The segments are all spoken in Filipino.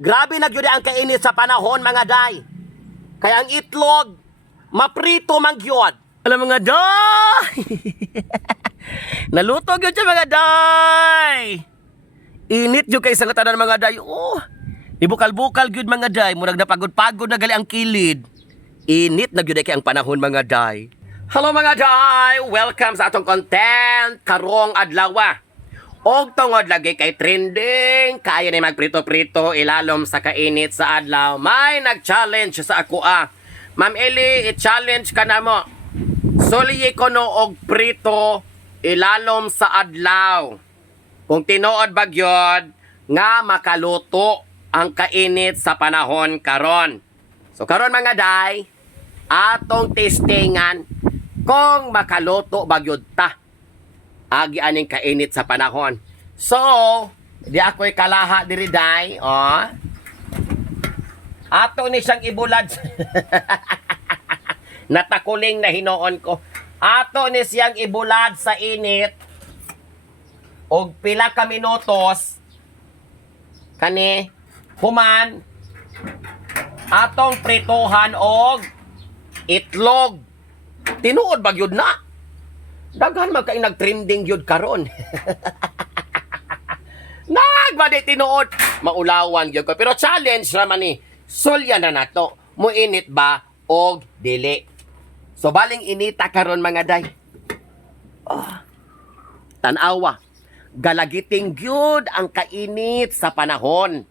Grabe na gyud ang kainit sa panahon mga day. Kaya ang itlog maprito man gyud. Alam mga day. Naluto gyud siya mga day. Init gyud kay sa tanan mga day. Oh. Ibukal-bukal gyud mga day, murag napagod-pagod na gali ang kilid. Init na gyud kay ang panahon mga day. Hello mga day, welcome sa atong content karong adlaw. Og tungod lagi kay trending, kaya na magprito-prito ilalom sa kainit sa adlaw. May nag-challenge sa ako Ma'am Eli, i-challenge ka na mo. Suliye ko no og prito ilalom sa adlaw. Kung tinuod ba gyud nga makaluto ang kainit sa panahon karon. So karon mga day, atong testingan kung makaluto ba gyud ta agi aning kainit sa panahon. So, di ako'y kalaha diri day, oh. Ato ni siyang ibulad. Natakuling na hinoon ko. Ato ni siyang ibulad sa init og pila ka minutos kani human atong prituhan og itlog. Tinuod ba gyud na? Daghan man kay nag-trending yun karon. Nagbadi tinuod. Maulawan yun ko. Pero challenge naman ni. Sulya na nato. Muinit ba og dili? So baling inita karon mga day. Oh, tanawa. Galagiting gyud ang kainit sa panahon.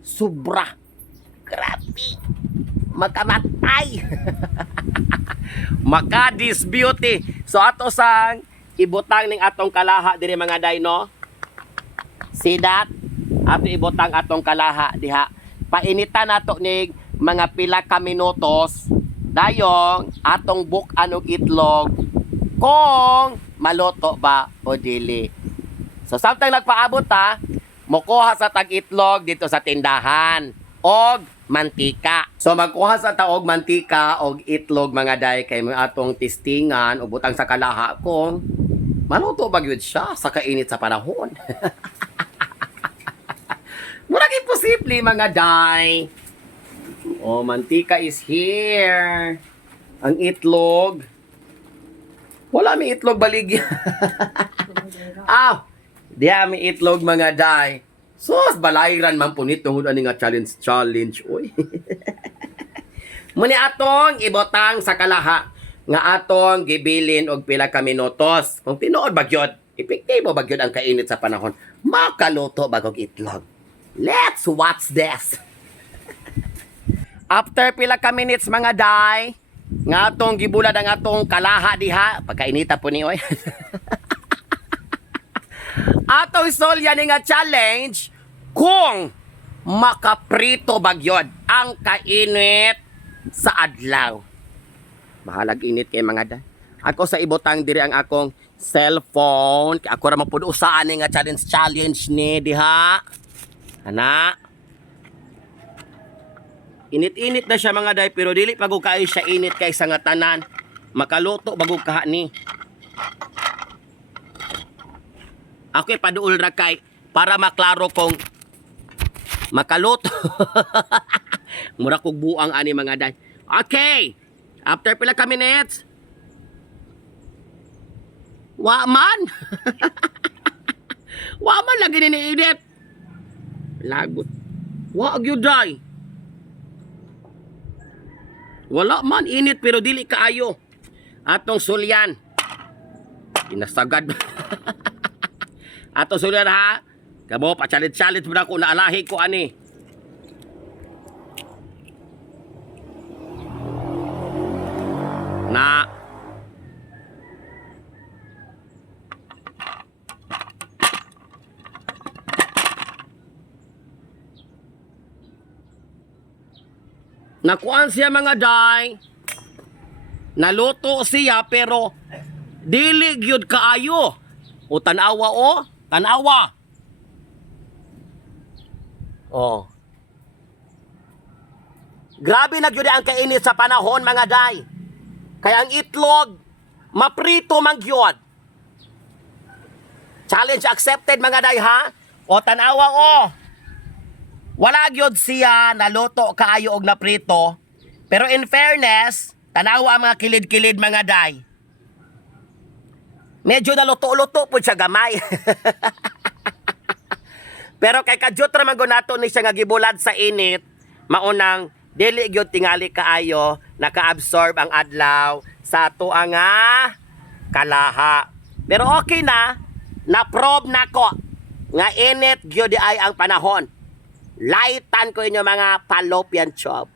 Sobra. Grabe. Makamatay. Maka-disbeauty. So ato sang ibutang ning atong kalaha diri mga day no. See that? Ato ibutang atong kalaha diha. Painitan nato ning mga pila ka minutos dayong atong buk-an og itlog kung maluto ba o dili. So samtang nagpaabot mokuha sa tag-itlog dito sa tindahan og mantika. So magkuha sa taog mantika og itlog mga day kay mo atong testingan o butang sa kalaha kung maluto ba gyud siya sa kainit sa panahon. Murag imposible mga day. Oh, mantika is here. Ang itlog. Wala may itlog baligya. Diya may itlog mga day. Sus, balayran man po nitong ani nga challenge. Uy. Muni atong ibotang sa kalaha nga atong gibilin og pila ka minutos. Kung tinuod ba gyud, epektibo ba gyud ang kainit sa panahon, makaluto ba og itlog. Let's watch this. After pila ka minutes mga day, nga atong gibulad ang atong kalaha diha, pagkainita po ni oy. Atong isolya ni nga challenge kung makaprito bagyod ang kainit sa adlaw. Mahalag init kay mga day. Ako sa ibutang diri ang akong cellphone. Ako ra mapud usaan ni nga challenge ni diha. Ana. Init-init na siya mga day pero dili pagod kaayo siya init kay sa nga tanan. Makaluto bagog kaha ni. Ako ipaduol ra kay para maklaro kung makaluto. Mura kog buang ani mga day. Okay. After pila ka minutes. Wa man. Wa man lagi ni edit. Lagot. Wa gyud day. Wala man init pero dili kaayo. Atong sulyan. Inasagad. Ato sulan ha. Kamo pa challenge mo na ko naalahi ko ani. Na nakuan siya mga day. Naluto siya pero dili gyud kaayo. O tanawa o. Tanawa. Oh. Grabe na gyud ang kainit sa panahon mga day. Kaya ang itlog maprito man gyud. Challenge accepted mga day ha. O tanawa o. Wala gyud siya naluto kaayo og naprito. Pero in fairness, tanawa ang mga kilid-kilid mga day. Medyo naluto-luto po siya gamay. Pero kay kadyot ra man nato ni siya nga gibulad sa init, maunang dili gyud tingali kaayo naka-absorb ang adlaw sa ato nga kalaha. Pero okay na-probe nako nga init gyud ay ang panahon. Lightan ko inyo mga fallopian tube.